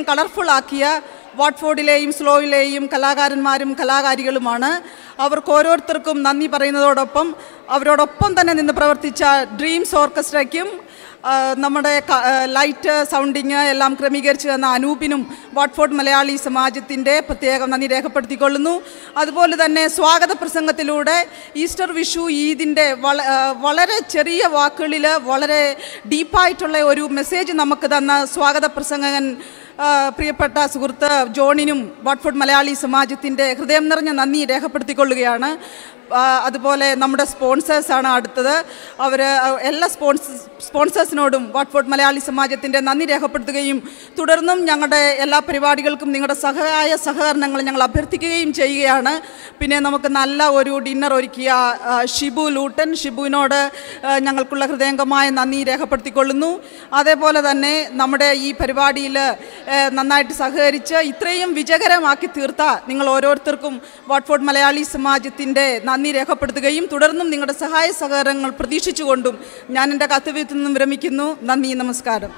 ഇത്രയും കളർഫുള്ളാക്കിയ വാട്ട്ഫോർഡിലെയും സ്ലോയിലെയും കലാകാരന്മാരും കലാകാരികളുമാണ്. അവർക്ക് ഓരോരുത്തർക്കും നന്ദി പറയുന്നതോടൊപ്പം അവരോടൊപ്പം തന്നെ നിന്ന് പ്രവർത്തിച്ച ഡ്രീംസ് ഓർക്കസ്ട്രയ്ക്കും നമ്മുടെ ലൈറ്റ് സൗണ്ടിങ് എല്ലാം ക്രമീകരിച്ച് തന്ന അനൂപിനും വാട്ട്ഫോർഡ് മലയാളി സമാജത്തിൻ്റെ പ്രത്യേകം നന്ദി രേഖപ്പെടുത്തിക്കൊള്ളുന്നു. അതുപോലെ തന്നെ സ്വാഗത പ്രസംഗത്തിലൂടെ ഈസ്റ്റർ, വിഷു, ഈദിൻ്റെ വളരെ ചെറിയ വാക്കുകളിൽ വളരെ ഡീപ്പായിട്ടുള്ള ഒരു മെസ്സേജ് നമുക്ക് തന്ന സ്വാഗത പ്രസംഗകൻ പ്രിയപ്പെട്ട സുഹൃത്ത് ജോണിനും വാട്ട്ഫോർഡ് മലയാളി സമാജത്തിൻ്റെ ഹൃദയം നിറഞ്ഞ നന്ദി രേഖപ്പെടുത്തിക്കൊള്ളുകയാണ്. അതുപോലെ നമ്മുടെ സ്പോൺസേഴ്സാണ് അടുത്തത്. അവർ എല്ലാ സ്പോൺസേഴ്സിനോടും വാട്ട്ഫോർഡ് മലയാളി സമാജത്തിൻ്റെ നന്ദി രേഖപ്പെടുത്തുകയും തുടർന്നും ഞങ്ങളുടെ എല്ലാ പരിപാടികൾക്കും നിങ്ങളുടെ സഹകരണങ്ങൾ ഞങ്ങൾ അഭ്യർത്ഥിക്കുകയും ചെയ്യുകയാണ്. പിന്നെ നമുക്ക് നല്ല ഒരു ഡിന്നർ ഒരുക്കിയ ഷിബു ലൂട്ടൻ, ഷിബുവിനോട് ഞങ്ങൾക്കുള്ള ഹൃദയംഗമായ നന്ദി രേഖപ്പെടുത്തിക്കൊള്ളുന്നു. അതേപോലെ തന്നെ നമ്മുടെ ഈ പരിപാടിയിൽ നന്നായിട്ട് സഹകരിച്ച് ഇത്രയും വിജയകരമാക്കി തീർത്ത നിങ്ങൾ ഓരോരുത്തർക്കും വാട്ട്ഫോർഡ് മലയാളി സമാജത്തിൻ്റെ നന്ദി രേഖപ്പെടുത്തുകയും തുടർന്നും നിങ്ങളുടെ സഹായ സഹകരണങ്ങൾ പ്രതീക്ഷിച്ചുകൊണ്ടും ഞാൻ എൻ്റെ കർത്തവ്യത്തിൽ നിന്നും വിരമിക്കുന്നു. നന്ദി, നമസ്കാരം.